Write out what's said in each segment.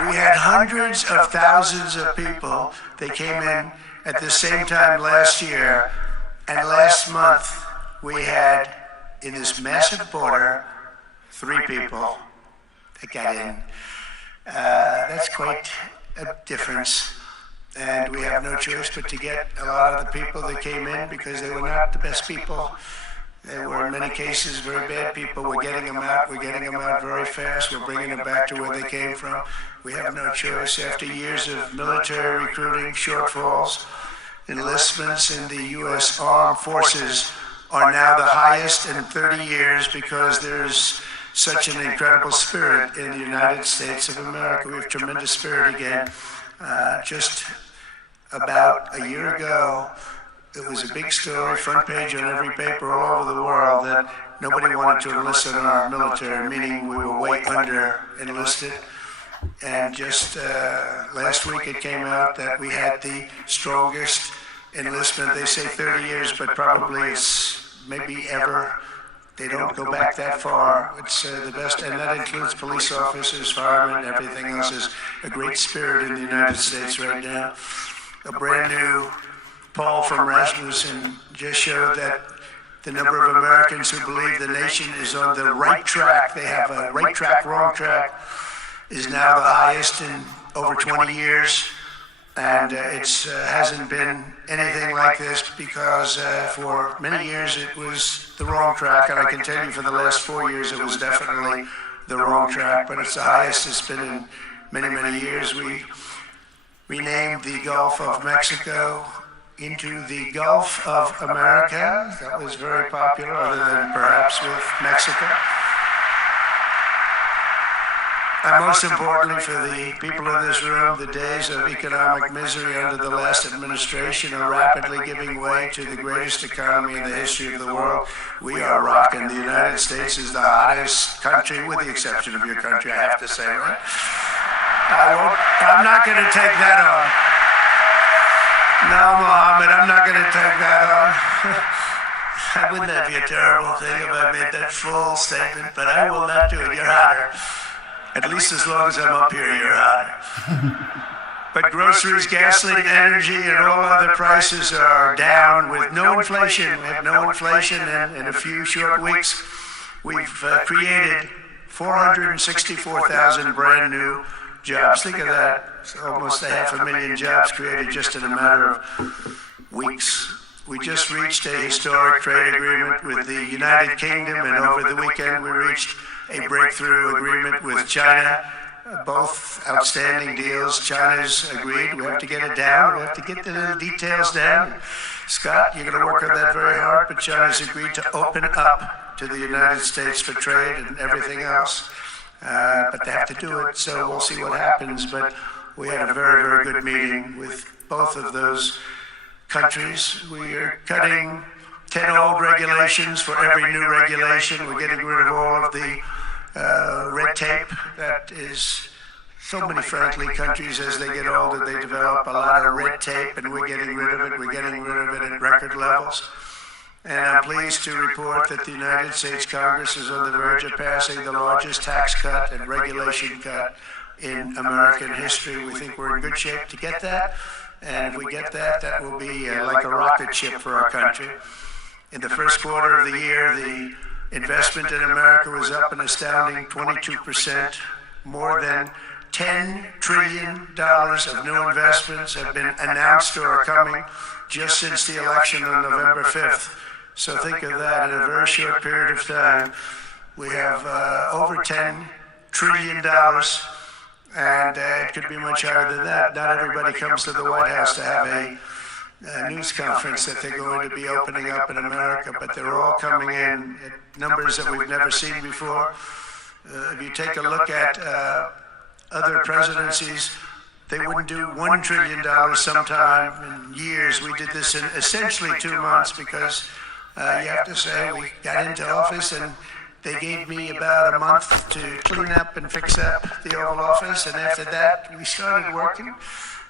We had hundreds of thousands of people. They came in at the same time last year, and last month we had, in this massive border, 3 people that got in. That's quite a difference, and we have no choice but to get a lot of the people that came in because they were not the best people. They were in many cases very bad people. We're getting them out. We're getting them out very fast. We're bringing them back to where they came from. We have no choice. After years of military recruiting shortfalls, enlistments in the U.S. Armed Forces are now the highest in 30 years because there's such an incredible spirit in the United States of America. We have tremendous spirit again. Just about a year ago, it was a big story, front page on every paper all over the world, that nobody wanted to enlist in our military, meaning we were way under enlisted. And just last week it came out that we had the strongest enlistment. They say 30 years, but probably it's maybe ever. They don't go back that far. It's the best, and that includes police officers, firemen, everything else. Is a great spirit in the United States right now. A brand new poll from Rasmussen just showed that the number of Americans who believe the nation is on the right track, they have a right track, wrong track, is now the highest in over 20 years. And it hasn't been anything like this because for many years it was the wrong track. And I can tell you for the last 4 years it was definitely the wrong track, but it's the highest it's been in many, many years. We renamed the Gulf of Mexico into the Gulf of America. That was very popular, other than perhaps with Mexico. And most importantly for the people in this room, the days of economic misery under the last administration are rapidly giving way to the greatest economy in the history of the world. We are rocking. The United States is the hottest country, with the exception of your country, I have to say, right? I'm not going to take that on. No, Mohammed, I'm not going to take that on. Wouldn't that be a terrible thing if I made that full statement? But I will not do it. You're hotter. At least as long as I'm up here, you're hotter. But groceries, gasoline, energy, and all other prices are down with no inflation. We have no inflation, and in a few short weeks, we've created 464,000 brand new jobs. Think of that. It's almost 500,000 jobs created just in a matter of weeks. We just reached a historic trade agreement with the United Kingdom, and over the weekend we reached a breakthrough agreement with China. Both outstanding deals. China's agreed. We have to get it down. We have to get the little details down. Scott, you're going to work on that very hard, but China's agreed to open up to the United States for trade and everything else. But they have to do it, so we'll see what happens. But we had a very, very good meeting with both of those countries. We are cutting 10 old regulations for every new regulation. We're getting rid of all of the red tape that is so many, frankly, countries as they get older, they develop a lot of red tape, and we're getting rid of it. We're getting rid of it at record levels. And I'm pleased to report that the United States Congress is on the verge of passing the largest tax cut and regulation cut in American history. We think we're in good shape to get that. And if we get that, that will be like a rocket ship for our country. In the first quarter of the year, the investment in America was up an astounding 22%. More than $10 trillion of new investments have been announced or are coming just since the election on November 5th. So think of that, in a very short period of time, we have over $10 trillion, and it could be much higher than that. Not everybody comes to the White House to have a news conference that they're going to be opening up in America, but they're all coming in at numbers that we've never seen before. If you take a look at other presidencies, they wouldn't do $1 trillion sometime in years. We did this in essentially 2 months because you have to say we got into office and they gave me about a month to clean up and fix up the Oval Office, and after that we started working.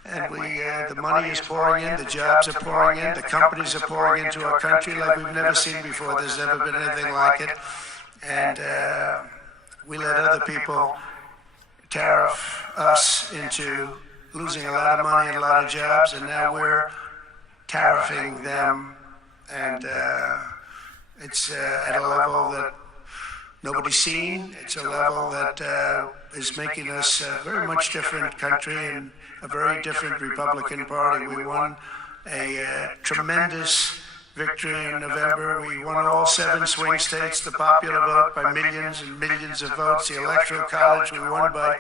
And the money is pouring in, the jobs are pouring in, the companies are pouring into our country like we've never seen before. There's never been anything like it. And we let other people tariff us into losing a lot of money and a lot of jobs, and now we're tariffing them, and it's at a level that nobody's seen. It's a level that is making us a very much different country and a very different Republican Party. We won a tremendous victory in November. We won all 7 swing states, the popular vote by millions and millions of votes. The Electoral College we won by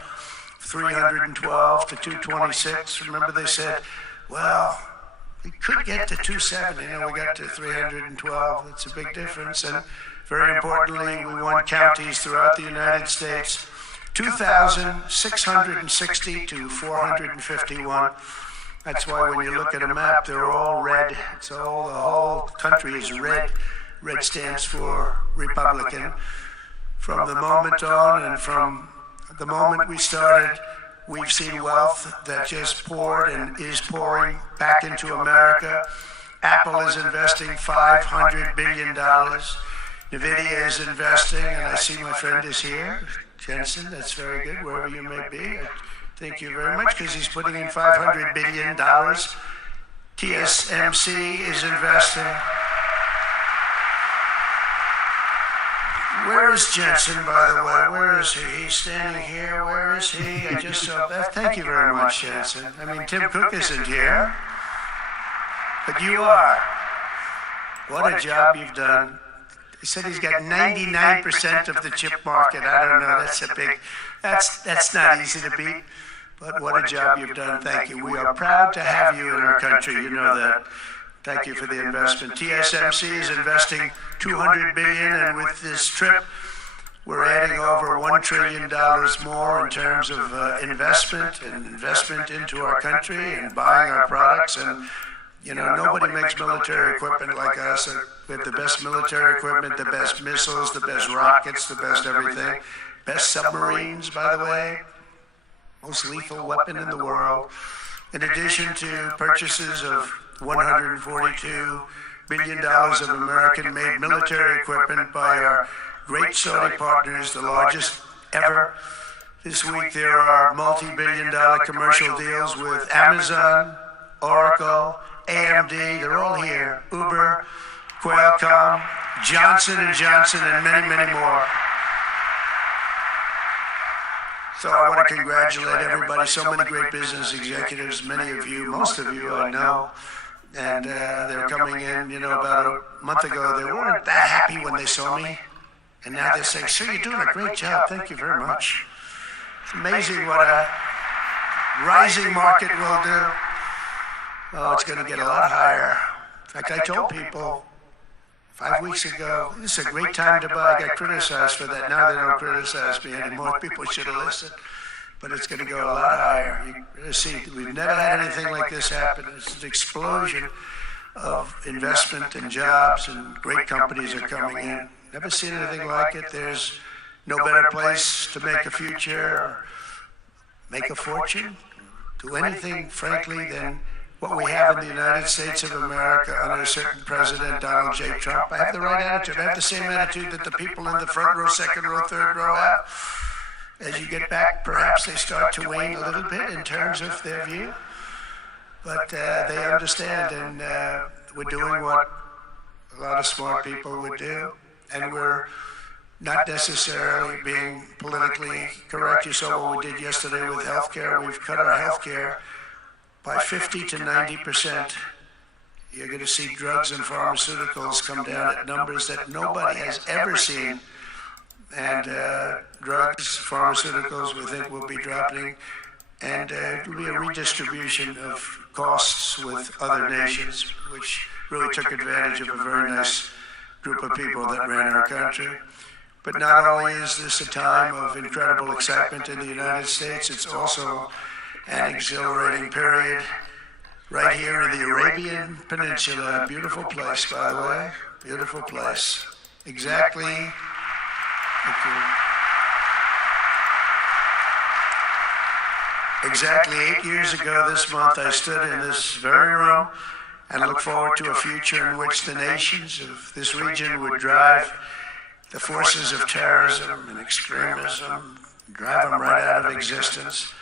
312 to 226. Remember they said, well, we could get to 270. We got to 312. That's a big difference. And very importantly, we won counties throughout the United States, 2,660 to 451. That's why when you look at a map, they're all red. The whole country is red. Red stands for Republican. From the moment on and from the moment we started, we've seen wealth that just poured and is pouring back into America. Apple is investing $500 billion. NVIDIA is investing, and I see my friend is here, Jensen. That's very good, wherever you may be. Thank you very much, because he's putting in $500 billion. TSMC is investing. Where is Jensen, by the way? Where is he? He's standing here. Where is he? I just saw that. Thank you very much, Jensen. I mean, Tim Cook isn't here, but you are. What a job you've done. He said he's got 99% of the chip market. I don't know. That's not easy to beat. But what a job you've done. Thank you. We are proud to have you in our country. You know that. Thank you for the investment. TSMC is investing $200 billion, and with this trip, we're adding over $1 trillion more in terms of investment into our country and buying our products. And nobody makes military equipment like us. We have the best military equipment, the best missiles, the best rockets, the best everything. Best submarines, by the way. Most lethal weapon in the world. In addition to purchases of $142 billion of American-made military equipment by our great Saudi partners, the largest ever. This week there are multi-billion-dollar commercial deals with Amazon, Oracle, AMD, they're all here, Uber, Qualcomm, Johnson & Johnson, and many, many more. So I want to congratulate everybody, so many great business executives, many of you, most of you I know, and they're coming in, about a month ago, they weren't that happy when they saw me, and now they're saying, sir, you're doing a great job, thank you very much. It's amazing what a rising market will do. Oh, it's going to get a lot higher. In fact, I told people 5 weeks ago, this is a great time to buy. I got criticized for that. Now they don't criticize me anymore. People should have listened. But it's going to go a lot higher. You see, we've never had anything like this happen. It's an explosion of investment and jobs, and great companies are coming in. Never seen anything like it. There's no better place to make a future or make a fortune, do anything, frankly, than what we have in the United States of America under a certain President, Donald J. Trump. I have the right attitude. I have the same attitude that the people in the front row, second row, third row have. As you get back, perhaps they start to wane a little bit in terms of their view. But they understand, and we're doing what a lot of smart people would do. And we're not necessarily being politically correct. You saw what we did yesterday with healthcare. We've cut our healthcare by 50 to 90%. You're going to see drugs and pharmaceuticals come down at numbers that nobody has ever seen. And drugs, pharmaceuticals, we think will be dropping. And it will be a redistribution of costs with other nations, which really took advantage of a very nice group of people that ran our country. But not only is this a time of incredible excitement in the United States, it's also an exhilarating period right here in the Arabian Peninsula. Beautiful place, by the way. Beautiful place. Exactly. Thank you. Exactly 8 years ago this month, I stood in this very room and looked forward to a future in which the nations of this region would drive the forces of terrorism and extremism drive them right out of existence,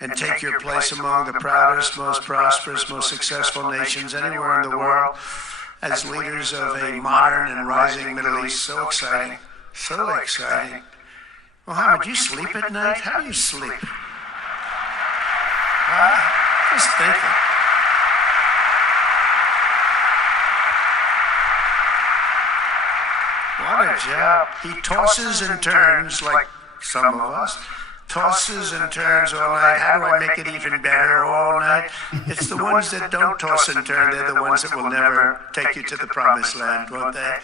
and take your place among the proudest, most prosperous, most successful nations anywhere in the world as leaders of a modern and rising Middle East. So exciting, so exciting. Mohammed, you sleep at night? How do you sleep? Just thinking. What a job. He tosses and turns like some of us. Tosses and turns all night. How do I make it even better all night? It's the ones that don't toss and turn. They're the ones that will never take you to the promised land, won't they?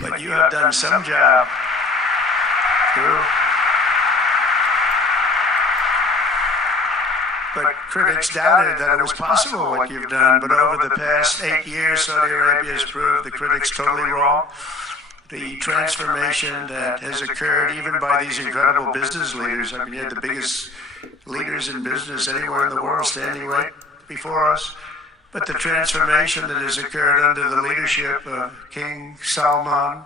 But you have done some job. But critics doubted that it was possible what you've done. But over the past 8 years, Saudi Arabia has proved the critics totally wrong. The transformation that has occurred even by these incredible business leaders. I mean, you had the biggest leaders in business anywhere in the world standing right before us. But the transformation that has occurred under the leadership of King Salman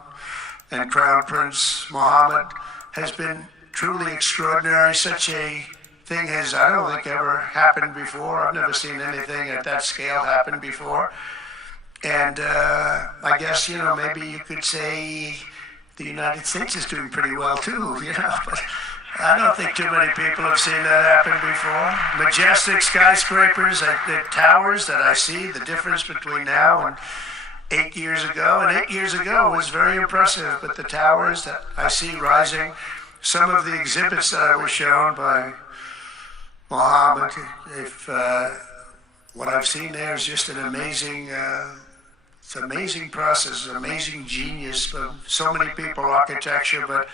and Crown Prince Mohammed has been truly extraordinary. Such a thing has, I don't think, ever happened before. I've never seen anything at that scale happen before. And I guess, maybe you could say the United States is doing pretty well too, but I don't think too many people have seen that happen before. Majestic skyscrapers, the towers that I see, the difference between now and 8 years ago. And 8 years ago was very impressive, but the towers that I see rising, some of the exhibits that I was shown by Mohammed, what I've seen there is just an amazing it's an amazing process, an amazing genius of so many people, architecture, but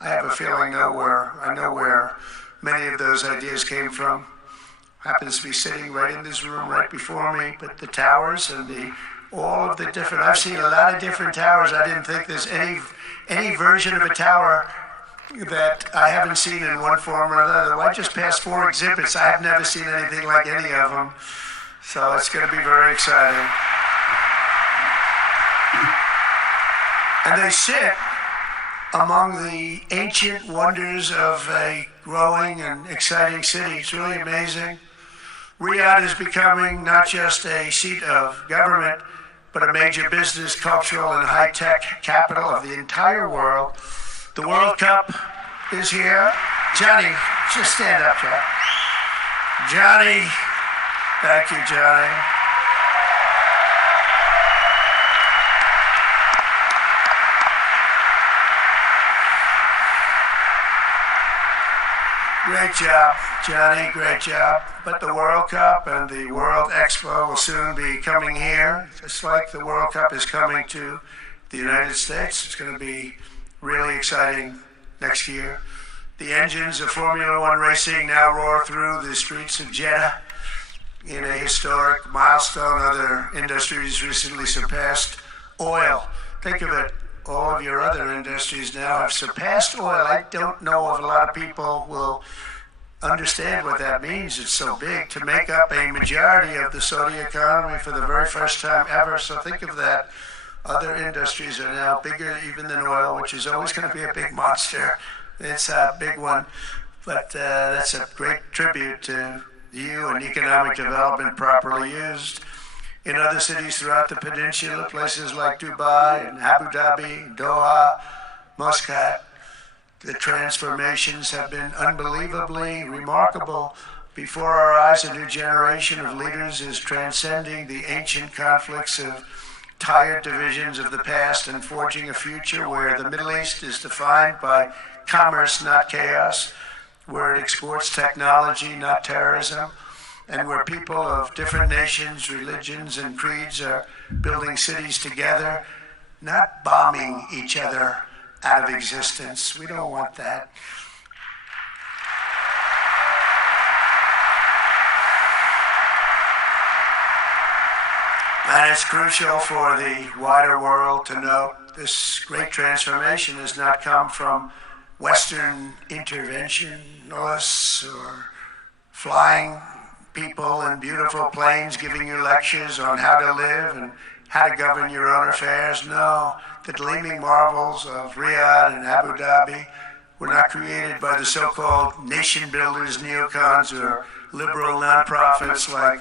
I have a feeling I know where many of those ideas came from. Happens to be sitting right in this room right before me, but the towers and all of the different, I've seen a lot of different towers. I didn't think there's any version of a tower that I haven't seen in one form or another. I just passed 4 exhibits. I have never seen anything like any of them. So it's going to be very exciting. And they sit among the ancient wonders of a growing and exciting city. It's really amazing. Riyadh is becoming not just a seat of government, but a major business, cultural, and high-tech capital of the entire world. The World Cup is here. Johnny, just stand up, John. Johnny, thank you, Johnny. Great job, Johnny, great job. But the World Cup and the World Expo will soon be coming here, just like the World Cup is coming to the United States. It's going to be really exciting next year. The engines of Formula One racing now roar through the streets of Jeddah in a historic milestone. Other industries recently surpassed oil. Think of it. All of your other industries now have surpassed oil. I don't know if a lot of people will understand what that means. It's so big to make up a majority of the Saudi economy for the very first time ever. So think of that. Other industries are now bigger even than oil, which is always going to be a big monster. It's a big one. But that's a great tribute to you and economic development properly used. In other cities throughout the peninsula, places like Dubai and Abu Dhabi, Doha, Muscat, the transformations have been unbelievably remarkable. Before our eyes, a new generation of leaders is transcending the ancient conflicts of tired divisions of the past and forging a future where the Middle East is defined by commerce, not chaos, where it exports technology, not terrorism, and where people of different nations, religions, and creeds are building cities together, not bombing each other out of existence. We don't want that. And it's crucial for the wider world to note this great transformation has not come from Western interventionists or flying people in beautiful planes giving you lectures on how to live and how to govern your own affairs. No, the gleaming marvels of Riyadh and Abu Dhabi were not created by the so-called nation builders, neocons, or liberal nonprofits like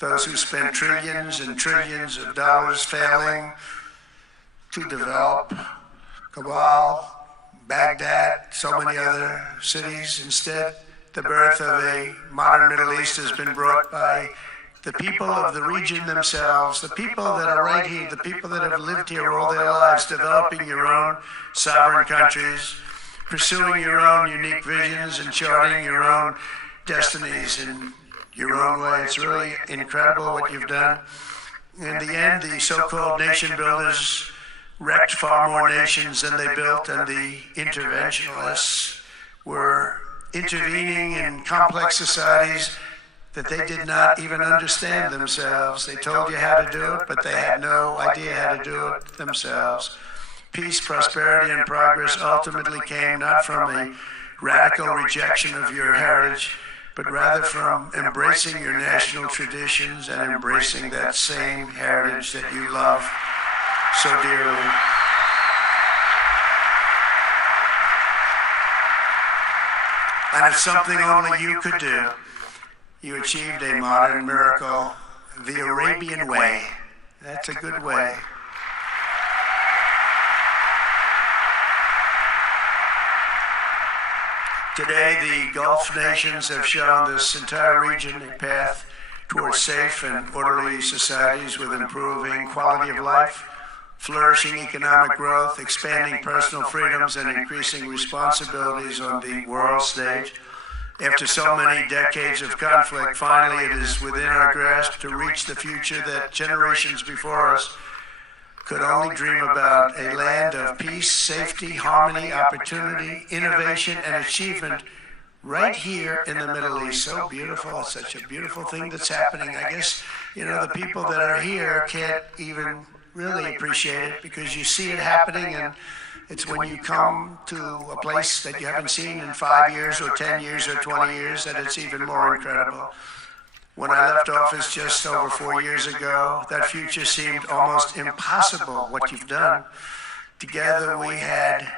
those who spent trillions and trillions of dollars failing to develop Kabul, Baghdad, so many other cities. Instead, the birth of a modern Middle East has been brought by the people of the region themselves, the people that are right here, the people that have lived here all their lives, developing your own sovereign countries, pursuing your own unique visions and charting your own destinies in your own way. It's really incredible what you've done. In the end, the so-called nation builders wrecked far more nations than they built, and the interventionists were intervening in complex societies that they did not even understand themselves. They told you how to do it, but they had no idea how to do it themselves. Peace, prosperity, and progress ultimately came not from a radical rejection of your heritage, but rather from embracing your national traditions and embracing that same heritage that you love so dearly. And it's something only you could do. You achieved a modern miracle, the Arabian way. That's a good way. Today, the Gulf nations have shown this entire region a path towards safe and orderly societies with improving quality of life, flourishing economic growth, expanding personal freedoms, and increasing responsibilities on the world stage. After so many decades of conflict, finally it is within our grasp to reach the future that generations before us could only dream about, a land of peace, safety, harmony, opportunity, innovation, and achievement right here in the Middle East. So beautiful. It's such a beautiful thing that's happening. I guess, the people that are here can't even really appreciate it because you see it happening, and it's when you come to a place that you haven't seen in 5 years or 10 years or 20 years that it's even more incredible. When I left office just over 4 years ago, that future seemed almost impossible, what you've done. Together we had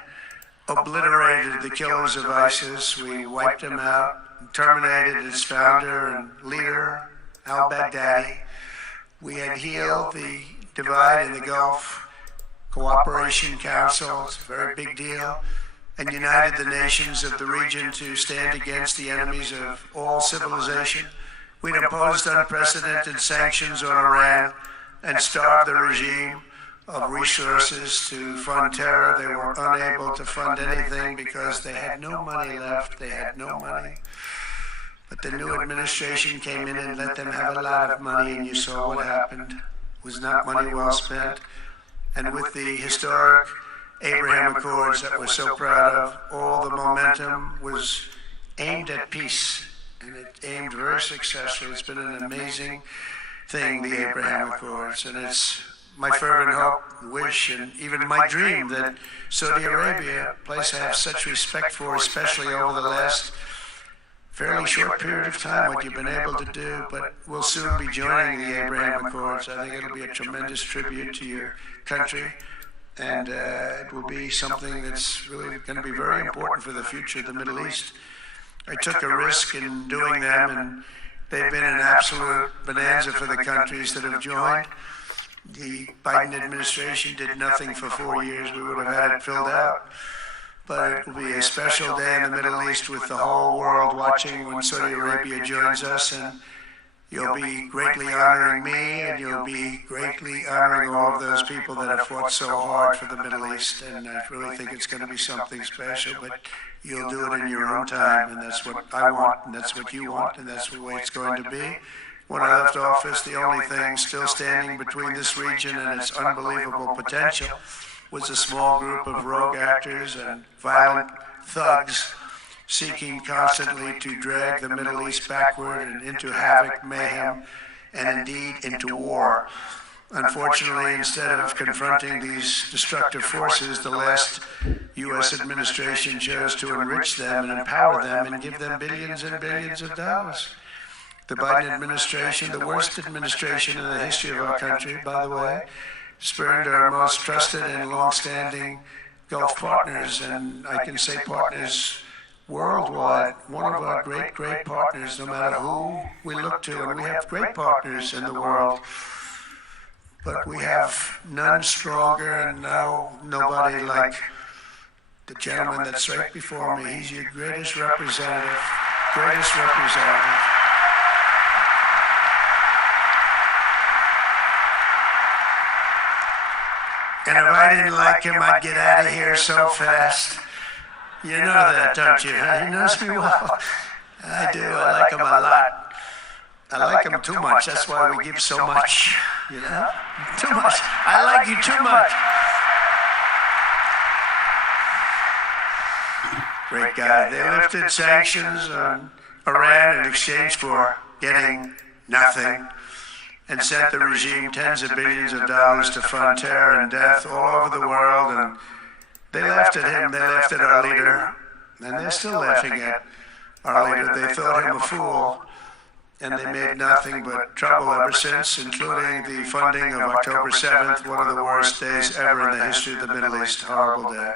obliterated the killers of ISIS. We wiped them out, terminated its founder and leader, al-Baghdadi. We had healed the divide in the Gulf Cooperation Council, it's a very big deal, and united the nations of the region to stand against the enemies of all civilization. We'd imposed unprecedented sanctions on Iran and starved the regime of resources to fund terror. They were unable to fund anything because they had no money left. They had no money. But the new administration came in and let them have a lot of money, and you saw what happened. It was not money well spent. And with the historic Abraham Accords that we're so proud of, all the momentum was aimed at peace. And it aimed very successfully. It's been an amazing thing, the Abraham Accords. And it's my fervent hope, wish, and even my dream that Saudi Arabia, a place I have such respect for, especially over the last fairly short period of time, what you've been able to do, but we'll soon be joining the Abraham Accords. I think it'll be a tremendous tribute to your country. And it will be something that's really going to be very important for the future of the Middle East. I took a risk in doing them, and they've been an absolute bonanza for the countries that have joined. The Biden administration did nothing for 4 years. We would have had it filled out. But it will be a special day in the Middle East with the whole world watching when Saudi Arabia joins us, and you'll be greatly honoring me, and you'll be greatly honoring all of those people that have fought so hard for the Middle East. And I really think it's going to be something special, but you'll do it in your own time, and that's what I want, and that's what you want, and that's the way it's going to be. When I left office, the only thing still standing between this region and its unbelievable potential was a small group of rogue actors and violent thugs seeking constantly to drag the Middle East backward and into havoc, mayhem, and indeed into war. Unfortunately, instead of confronting these destructive forces, the last U.S. administration chose to enrich them and empower them and give them billions and billions of dollars. The Biden administration, the worst administration in the history of our country, by the way, spurned our most trusted and long-standing Gulf partners, and I can say partners worldwide, one of our great, great partners, no matter who we look to, and we have great partners in the world, but we have none stronger and nobody like the gentleman that's right before me. He's your greatest representative, greatest representative. And if I didn't like him, I'd get out of here so fast. You know that, don't you? He knows me well. I do. I like him a lot. I like him too much. That's why we give so much. You know? Too much. I like you too much. Great guy. They lifted sanctions on Iran in exchange for getting nothing, and sent the regime tens of billions of dollars to fund terror and death all over the world. And they laughed at him, they laughed at our leader, and they're still laughing at our leader. They thought him a fool, and they made nothing but trouble ever since, including the funding of October 7th, one of the worst days ever in the history of the Middle East. Horrible day.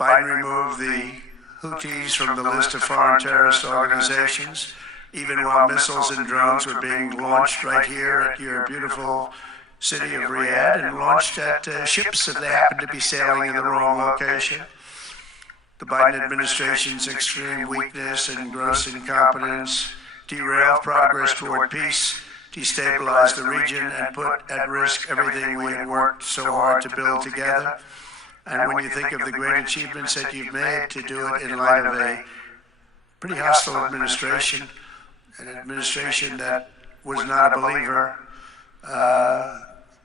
Biden removed the Houthis from the list of foreign terrorist organizations, even while missiles and drones were being launched right here at your beautiful city of Riyadh, and launched at ships if they happened to be sailing in the wrong location. The Biden administration's extreme weakness and gross incompetence derailed progress toward peace, destabilized the region, and put at risk everything we had worked so hard to build together. And when you think of the great achievements that you've made, to do it in light of a pretty hostile administration, an administration that was not a believer,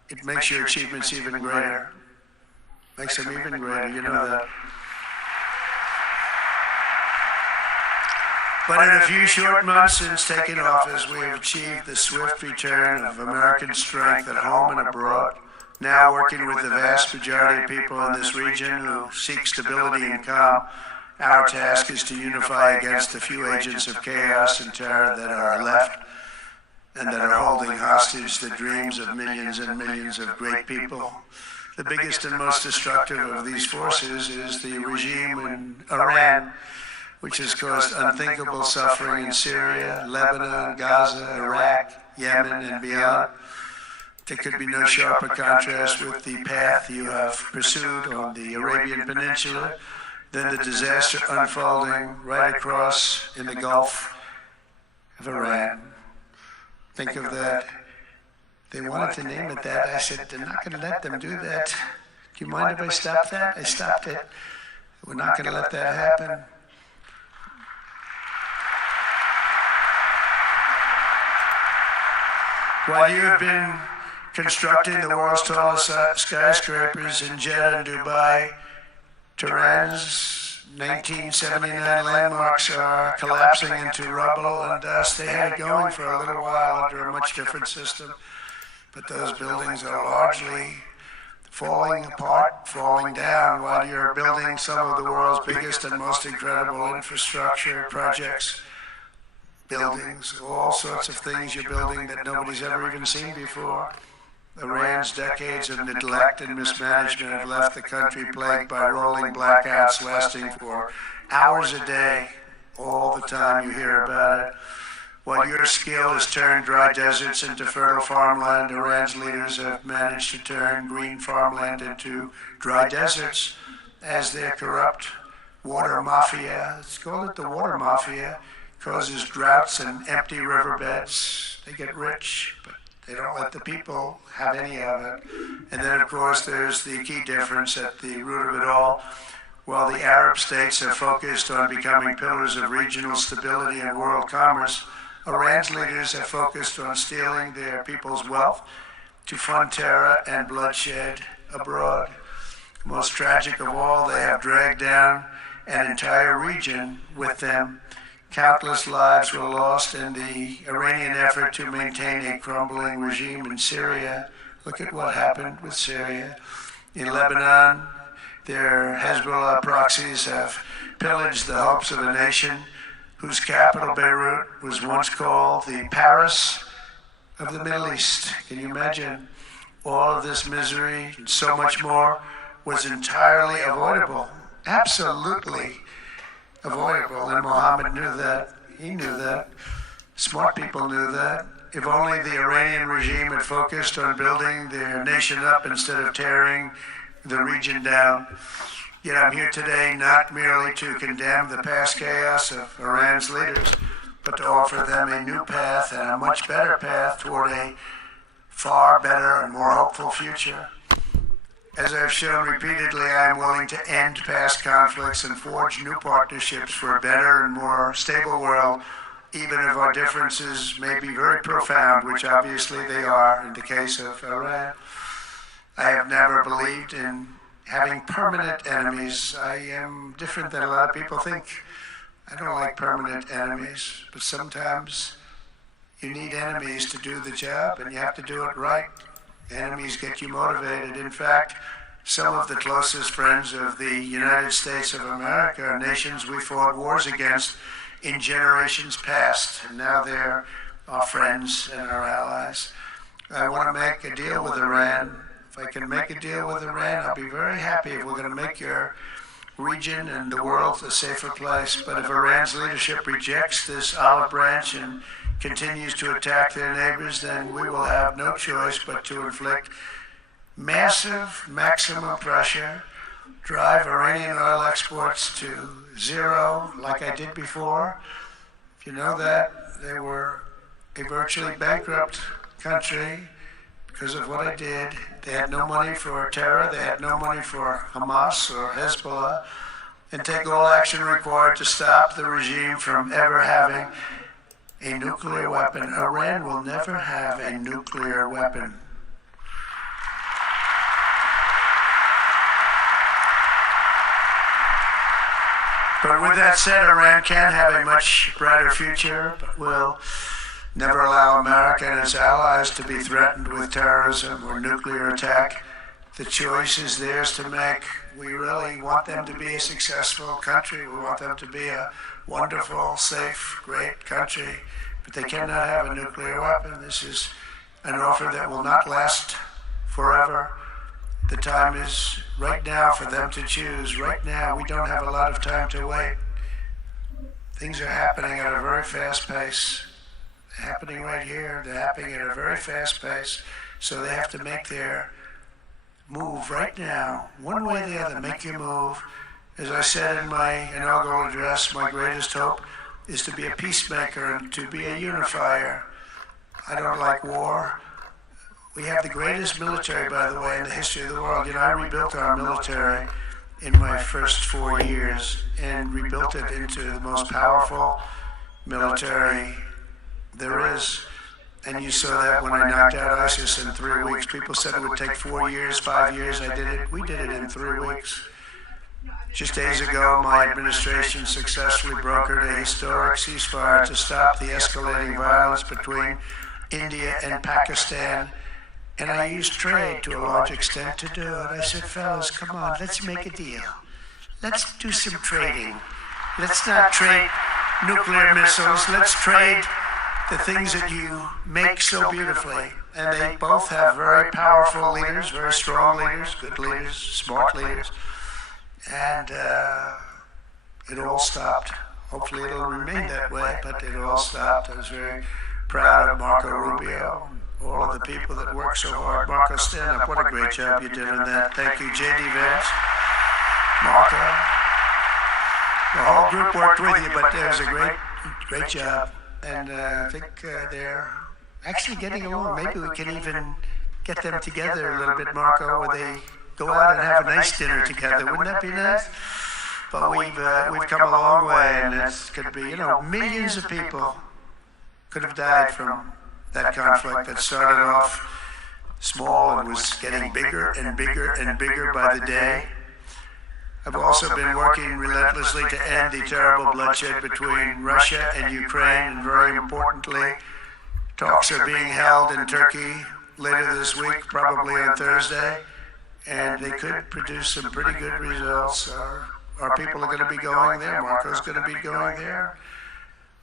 it makes your achievements even greater. Makes them even greater, you know that. But in a few short months since taking office, we have achieved the swift return of American strength at home and abroad, now working with the vast majority of people in this region who seek stability and calm. Our task is to unify against the few agents of chaos and terror that are left and that are holding hostage the dreams of millions and millions of great people. The biggest and most destructive of these forces is the regime in Iran, which has caused unthinkable suffering in Syria, Lebanon, Gaza, Iraq, Yemen, and beyond. There could be no sharper contrast with the path you have pursued on the Arabian Peninsula than the disaster unfolding right across in the Gulf of Iran. Think of that. They wanted to name it that. I said, they're not going to let them do that. Do you mind if I stop that? I stopped it. We're not going to let that happen. While you have been constructing the world's tallest skyscrapers in Jeddah and Dubai, Tehran's 1979 landmarks are collapsing into rubble and dust. They had it going for a little while under a much different system, but those buildings are largely falling apart, falling down, while you're building some of the world's biggest and most incredible infrastructure projects. Buildings, all sorts of things you're building that nobody's ever even seen before. Iran's decades of neglect and mismanagement have left the country plagued by rolling blackouts lasting for hours a day. All the time you hear about it. While your skill has turned dry deserts into fertile farmland, Iran's leaders have managed to turn green farmland into dry deserts as their corrupt water mafia, let's call it the water mafia, causes droughts and empty riverbeds. They get rich, but they don't let the people have any of it. And then, of course, there's the key difference at the root of it all. While the Arab states have focused on becoming pillars of regional stability and world commerce, Iran's leaders have focused on stealing their people's wealth to fund terror and bloodshed abroad. Most tragic of all, they have dragged down an entire region with them. Countless lives were lost in the Iranian effort to maintain a crumbling regime in Syria. Look at what happened with Syria. In Lebanon, their Hezbollah proxies have pillaged the hopes of a nation whose capital, Beirut, was once called the Paris of the Middle East. Can you imagine all of this misery and so much more was entirely avoidable, absolutely avoidable, and Mohammed knew that. He knew that. Smart people knew that. If only the Iranian regime had focused on building their nation up instead of tearing the region down. Yet I'm here today not merely to condemn the past chaos of Iran's leaders, but to offer them a new path and a much better path toward a far better and more hopeful future. As I've shown repeatedly, I am willing to end past conflicts and forge new partnerships for a better and more stable world, even if our differences may be very profound, which obviously they are in the case of Iran. I have never believed in having permanent enemies. I am different than a lot of people think. I don't like permanent enemies, but sometimes you need enemies to do the job, and you have to do it right. Enemies get you motivated. In fact, some of the closest friends of the United States of America are nations we fought wars against in generations past, and now they're our friends and our allies. I want to make a deal with Iran. If I can make a deal with Iran, I'll be very happy if we're going to make your region and the world a safer place. But if Iran's leadership rejects this olive branch and continues to attack their neighbors, then we will have no choice but to inflict massive maximum pressure, drive Iranian oil exports to zero like I did before. If you know that, they were a virtually bankrupt country because of what I did. They had no money for terror, they had no money for Hamas or Hezbollah, and take all action required to stop the regime from ever having a nuclear weapon. Iran will never have a nuclear weapon. But with that said, Iran can have a much brighter future, but will never allow America and its allies to be threatened with terrorism or nuclear attack. The choice is theirs to make. We really want them to be a successful country. We want them to be a wonderful, safe, great country, but they cannot have a nuclear weapon. This is an offer that will not last forever. The time is right now for them to choose. Right now, we don't have a lot of time to wait. Things are happening at a very fast pace. They're happening right here. They're happening at a very fast pace. So they have to make their move right now, one way or the other. Make your move. As I said in my inaugural address, my greatest hope is to be a peacemaker and to be a unifier. I don't like war. We have the greatest military, by the way, in the history of the world. You know, I rebuilt our military in my first 4 years and rebuilt it into the most powerful military there is. And you saw that when I knocked out ISIS in 3 weeks. People said it would take 4 years, 5 years. I did it. We did it in 3 weeks. Just days ago, my administration successfully brokered a historic ceasefire to stop the escalating violence between India and Pakistan. And I used trade to a large extent to do it. I said, fellas, come on, let's make a deal. Let's do some trading. Let's not trade nuclear missiles. Let's trade the things that you make so beautifully. And they both have very powerful leaders, very strong leaders, good leaders, smart leaders. And it all stopped. Hopefully it'll remain that way, but it all stopped. I was very proud of Marco Rubio, all of the people that work so hard. Marco, stand up. What a great job you did on that. Thank you, J.D. Vance, Marco. The whole group worked with you, but it was a great job. And I think they're actually getting along. Maybe we can even get them together a little bit, Marco, where they go out and have a nice dinner together. Wouldn't that be nice? But we've come a long way, and it's going to be, millions of people could have died from that conflict that started off small and was getting bigger and bigger and bigger by the day. I've also been working relentlessly to end the terrible bloodshed between Russia and Ukraine, and very importantly, talks are being held in Turkey later this week, probably on Thursday, and they could produce some pretty good results. Our people are going to be going there. Marco's going to be going there.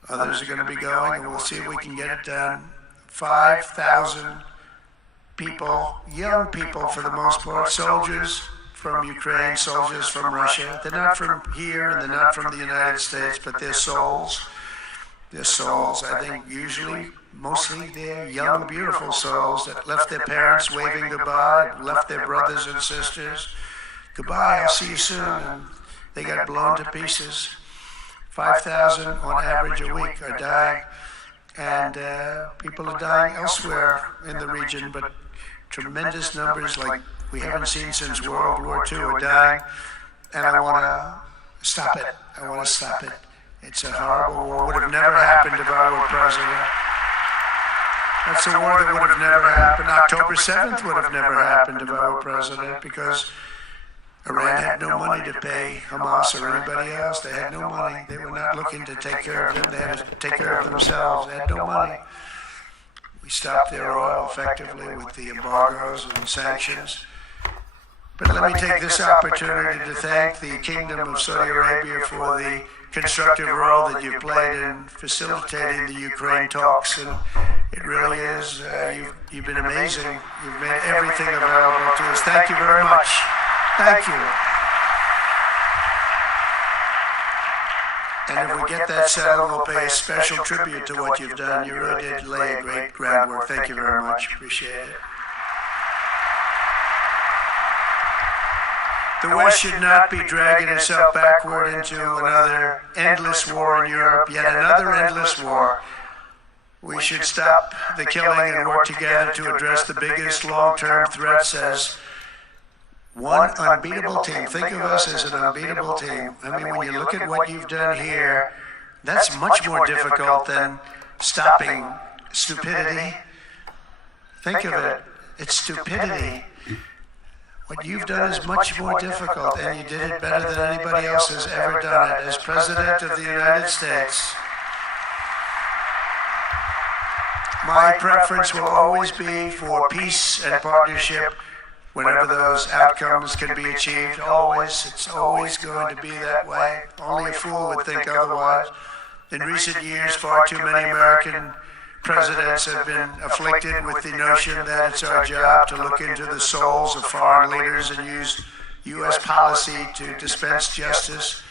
Others are going to be going, and we'll see if we can get it done. 5,000 people, young people for the most part, soldiers from Ukraine, soldiers from Russia. They're not from here and they're not from the United States, but they're souls. They're souls, I think usually, mostly they're young, beautiful souls that left their parents waving goodbye, left their brothers and sisters. Goodbye, I'll see you soon. And they got blown to pieces. 5,000 on average a week are dying. And people are dying elsewhere in the region, but tremendous numbers like we haven't seen since World War II are dying. And I want to stop it. I want to stop it. It's a horrible war. Would have never happened if I were president. That's a war that would have never happened. October 7th would have never happened if I were president because Iran had no money to pay Hamas or anybody else. They had no money. They were not looking to take care of them. They had to take care of themselves. They had no money. We stopped their oil effectively with the embargoes and sanctions. But let me take this opportunity to thank the Kingdom of Saudi Arabia for the constructive role that you've played in facilitating the Ukraine talks. And it really is, you've been amazing. You've made everything available to us. Thank you very much. Thank you. And if we get that settled, we'll pay a special tribute to what you've done. You really did lay a great groundwork. Thank you very much. Appreciate it. The West should not be dragging itself backward into another endless war in Europe, yet another endless war. We should stop the killing and work together to address the biggest long-term threats as one unbeatable team. Think of us as an unbeatable team. I mean, when you look at what you've done here, that's much more difficult than stopping stupidity. Think of it. It's stupidity. What you've done is much more difficult, and you did it better than anybody else has ever done it. As President of the United States, my preference will always be for peace and partnership whenever those outcomes can be achieved. Always. It's always going to be that way. Only a fool would think otherwise. In recent years, far too many American presidents have been afflicted with the notion that it's our job to look into the souls of foreign leaders and use U.S. policy to dispense justice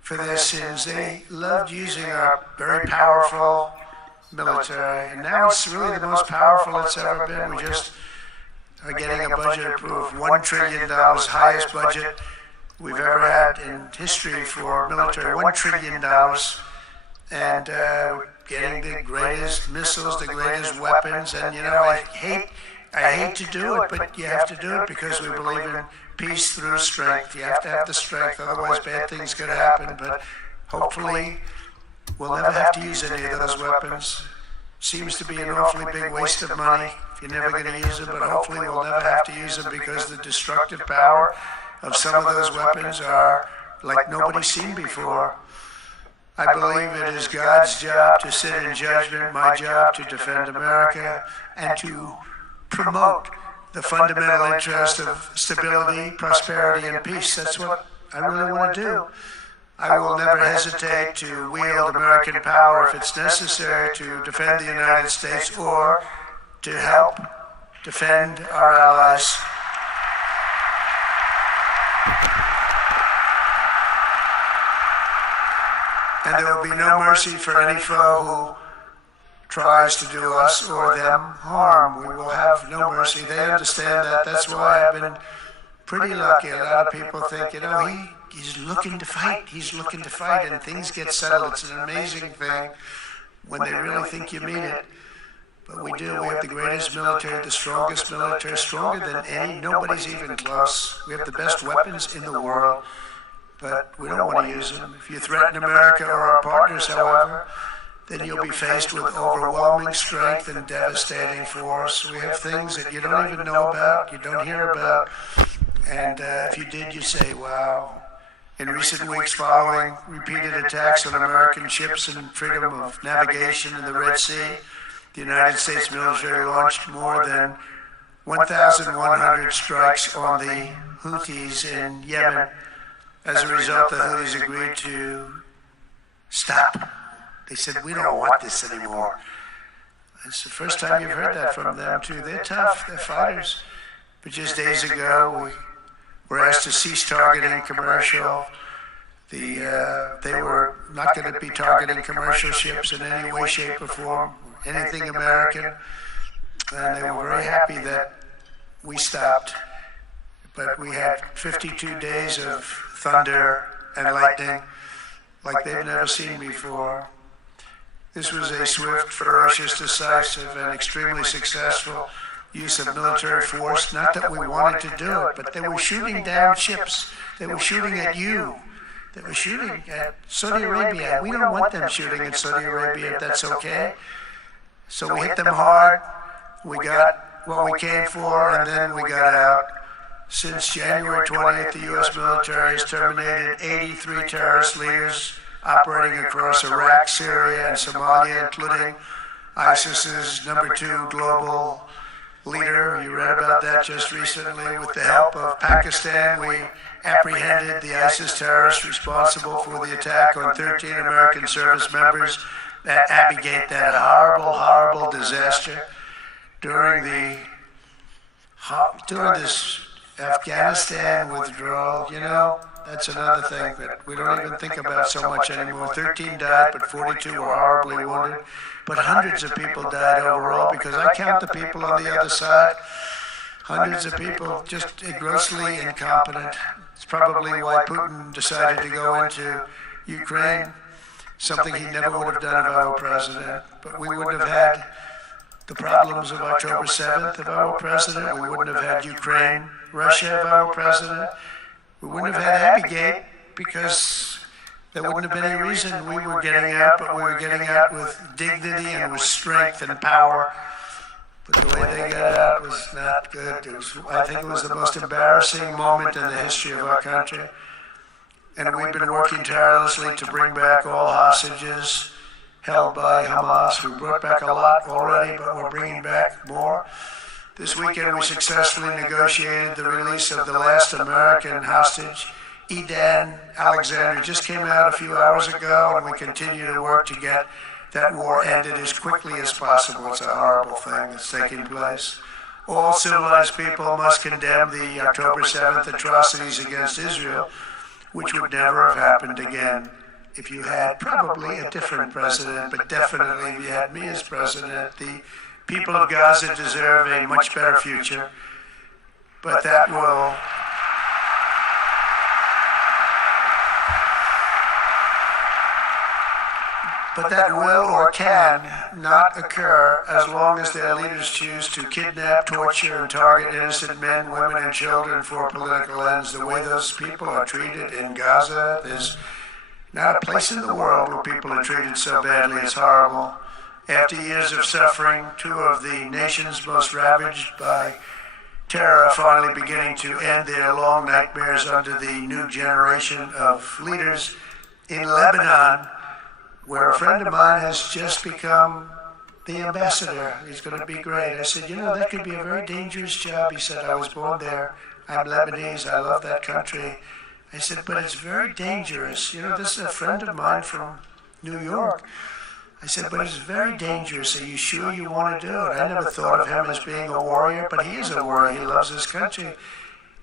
for their sins. They loved using our very powerful military, and now it's really the most powerful it's ever been. We just are getting a budget approved, $1 trillion, highest budget we've ever had in history for military, $1 trillion, and getting the greatest missiles, the greatest weapons. And you know, I hate to do it, but you have to do it because we believe in peace through strength. You have to have the strength, otherwise bad things could happen. But hopefully we'll never have to use any of those weapons. Seems to be an awfully big waste of money if you're never going to use them, but hopefully we'll never have to use them because the destructive power of some of those weapons are like nobody's seen before. I believe it is God's job to sit in judgment, my job to defend America, and to promote the fundamental interest of stability, prosperity, and peace. That's what I really want to do. I will never hesitate to wield American power if it's necessary to defend the United States or to help defend our allies. And there will be no mercy for any foe who tries to do us or them harm. We will have no mercy. They understand that. That's why I've been pretty lucky. A lot of people think, you know, he's looking to fight. He's looking to fight, and things get settled. It's an amazing thing when they really think you mean it. But we do. We have the greatest military, the strongest military, stronger than any. Nobody's even close. We have the best weapons in the world. But we don't want to use them. If you threaten America or our partners, however, then you'll be faced with overwhelming strength and devastating force. We have things that you don't even know about, you don't hear about, and if you did, you say, wow. In recent weeks following repeated attacks on American ships and freedom of navigation in the Red Sea, the United States military launched more than 1,100 strikes on the Houthis in Yemen. As a result, the Houthis agreed to stop. They said, we don't want this anymore. It's the first time you've heard that from them, too. They're tough. They're fighters. But just days ago, we were asked to cease targeting commercial. They were not going to be targeting commercial ships in any way, shape, or form, anything American. And they were very happy that we stopped. But we had 52 days of thunder and lightning like they've never seen before. This was a swift, ferocious, decisive, and extremely successful use of military force. Not that we wanted to do it, but they were shooting down ships. They were shooting at you. They were shooting at Saudi Arabia. We don't want them shooting at Saudi Arabia if that's okay. So we hit them hard. We got what we came for, and then we got out. Since January 20th, the U.S. military has terminated 83 terrorist leaders operating across Iraq, Syria, and Somalia, including ISIS's #2 global leader. You read about that just recently. With the help of Pakistan, we apprehended the ISIS terrorists responsible for the attack on 13 American service members at Abbey Gate, that horrible, horrible disaster. During this Afghanistan withdrawal, that's another thing that we don't even think about so much anymore. 13 died, but 42 were horribly wounded. But hundreds of people died overall, because I count the people on the other side. Hundreds of people just grossly incompetent. It's probably why Putin decided to go into Ukraine, something he never would have done if I were president. But we wouldn't have had the problems of October 7th if I were president. We wouldn't have had Ukraine, Russia if I were president. We wouldn't have had Abbey Gate, because there wouldn't have been any reason we were getting out, but we were getting out with dignity and with strength and power. But the way they got out was not good. I think it was the most embarrassing moment in the history of our country. And we've been working tirelessly to bring back all hostages held by Hamas. We brought back a lot already, but we're bringing back more. This weekend, we successfully negotiated the release of the last American hostage, Edan Alexander. He just came out a few hours ago, and we continue to work to get that war ended as quickly as possible. It's a horrible thing that's taking place. All civilized people must condemn the October 7th atrocities against Israel, which would never have happened again if you had probably a different president, but definitely if you had me as president. The people of Gaza deserve a much better future, but that will or can not occur as long as their leaders choose to kidnap, torture, and target innocent men, women, and children for political ends. The way those people are treated in Gaza, there's not a place in the world where people are treated so badly. It's horrible. After years of suffering, two of the nations most ravaged by terror are finally beginning to end their long nightmares under the new generation of leaders. In Lebanon, where a friend of mine has just become the ambassador. He's going to be great. I said, that could be a very dangerous job. He said, I was born there. I'm Lebanese. I love that country. I said, but it's very dangerous. This is a friend of mine from New York. I said, but it's very dangerous. Are you sure you want to do it? I never thought of him as being a warrior, but he is a warrior. He loves his country.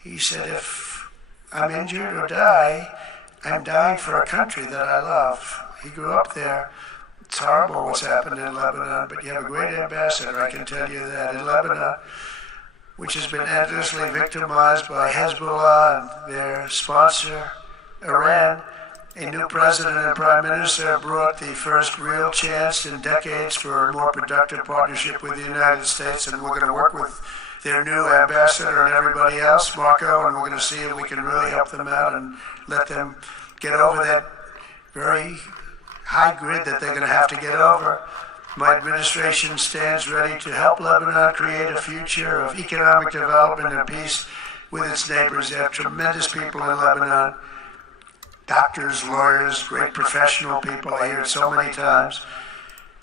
He said, if I'm injured or die, I'm dying for a country that I love. He grew up there. It's horrible what's happened in Lebanon, but you have a great ambassador, I can tell you that. In Lebanon, which has been endlessly victimized by Hezbollah and their sponsor, Iran, a new president and prime minister brought the first real chance in decades for a more productive partnership with the United States, and we're going to work with their new ambassador and everybody else, Marco, and we're going to see if we can really help them out and let them get over that very high grid that they're going to have to get over. My administration stands ready to help Lebanon create a future of economic development and peace with its neighbors. They have tremendous people in Lebanon, doctors, lawyers, great professional people. I hear it so many times.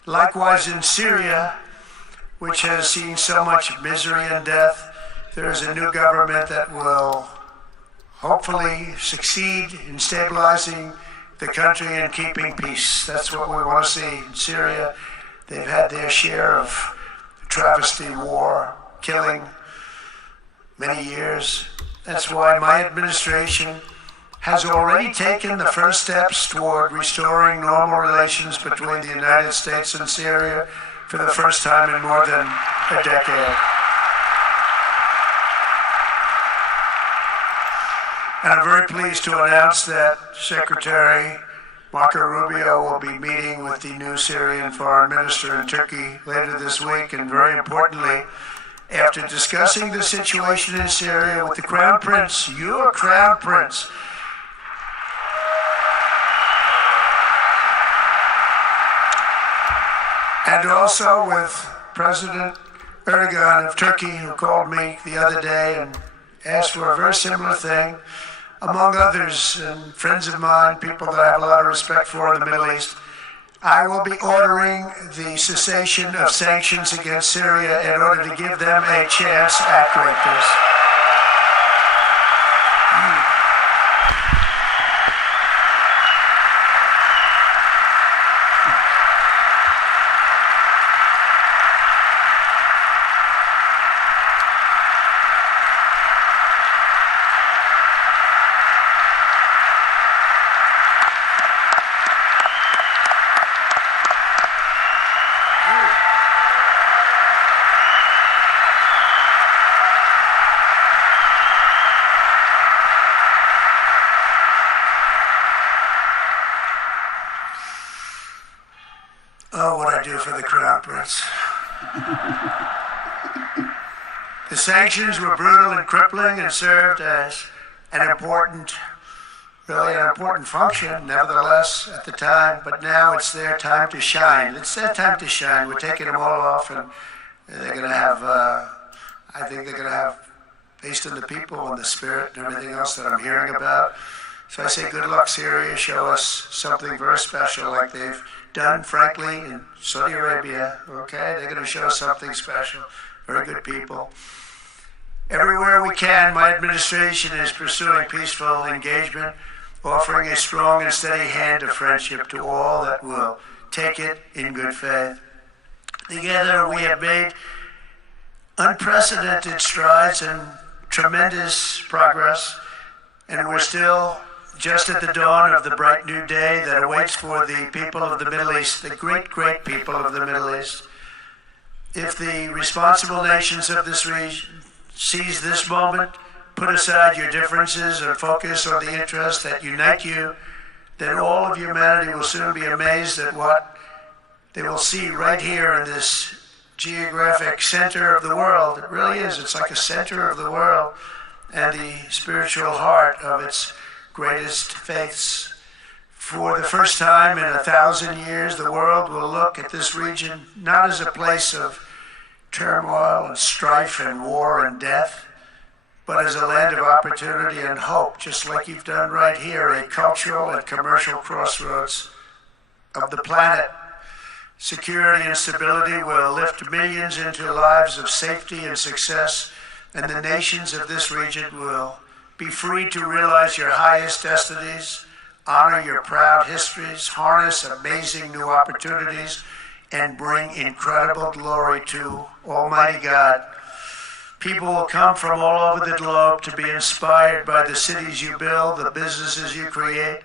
Likewise in Syria, which has seen so much misery and death, there is a new government that will hopefully succeed in stabilizing the country and keeping peace. That's what we want to see in Syria. They've had their share of travesty, war, killing, many years. That's why my administration has already taken the first steps toward restoring normal relations between the United States and Syria for the first time in more than a decade. And I'm very pleased to announce that Secretary Marco Rubio will be meeting with the new Syrian foreign minister in Turkey later this week, and very importantly, after discussing the situation in Syria with the Crown Prince, your Crown Prince, and also with President Erdogan of Turkey, who called me the other day and asked for a very similar thing, among others, and friends of mine, people that I have a lot of respect for in the Middle East. I will be ordering the cessation of sanctions against Syria in order to give them a chance at greatness. Oh, what I do for the Crown Prince. The sanctions were brutal and crippling and served as an important function, nevertheless, at the time. But now it's their time to shine. It's their time to shine. We're taking them all off, and they're going to have, I think they're going to have, based on the people and the spirit and everything else that I'm hearing about. So I say, good luck, Syria. Show us something very special like they've done, frankly, in Saudi Arabia. Okay, they're going to show something special. Very good people. Everywhere we can, my administration is pursuing peaceful engagement, offering a strong and steady hand of friendship to all that will take it in good faith. Together, we have made unprecedented strides and tremendous progress, and we're still just at the dawn of the bright new day that awaits for the people of the Middle East, the great, great people of the Middle East. If the responsible nations of this region seize this moment, put aside your differences and focus on the interests that unite you, then all of humanity will soon be amazed at what they will see right here in this geographic center of the world. It really is. It's like a center of the world and the spiritual heart of its greatest faiths. For the first time in 1,000 years, the world will look at this region not as a place of turmoil and strife and war and death, but as a land of opportunity and hope, just like you've done right here, a cultural and commercial crossroads of the planet. Security and stability will lift millions into lives of safety and success, and the nations of this region will be free to realize your highest destinies, honor your proud histories, harness amazing new opportunities, and bring incredible glory to Almighty God. People will come from all over the globe to be inspired by the cities you build, the businesses you create,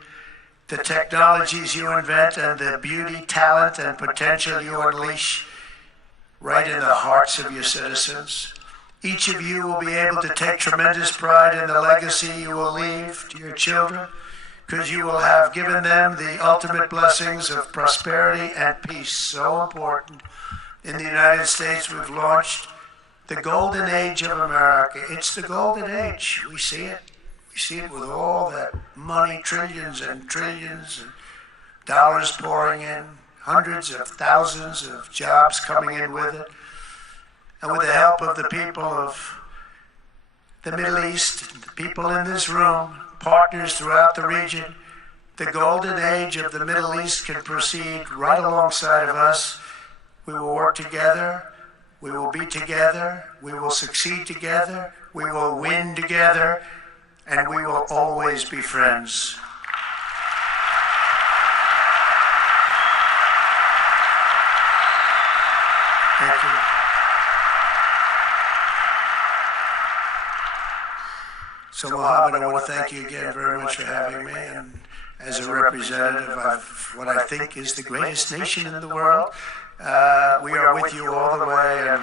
the technologies you invent, and the beauty, talent, and potential you unleash right in the hearts of your citizens. Each of you will be able to take tremendous pride in the legacy you will leave to your children, because you will have given them the ultimate blessings of prosperity and peace. So important. In the United States, we've launched the golden age of America. It's the golden age. We see it. We see it with all that money, trillions and trillions of dollars pouring in, hundreds of thousands of jobs coming in with it. And with the help of the people of the Middle East, the people in this room, partners throughout the region, the golden age of the Middle East can proceed right alongside of us. We will work together. We will be together. We will succeed together. We will win together. And we will always be friends. Thank you. So, Mohammed, I want to thank you again very much for having me. And as a representative of what I think is the greatest nation in the world, we are with you all the way, and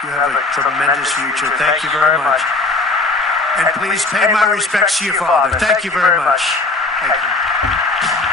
you have a tremendous future. Thank you very much. And please pay my respects to your father. Thank you very much. Thank you.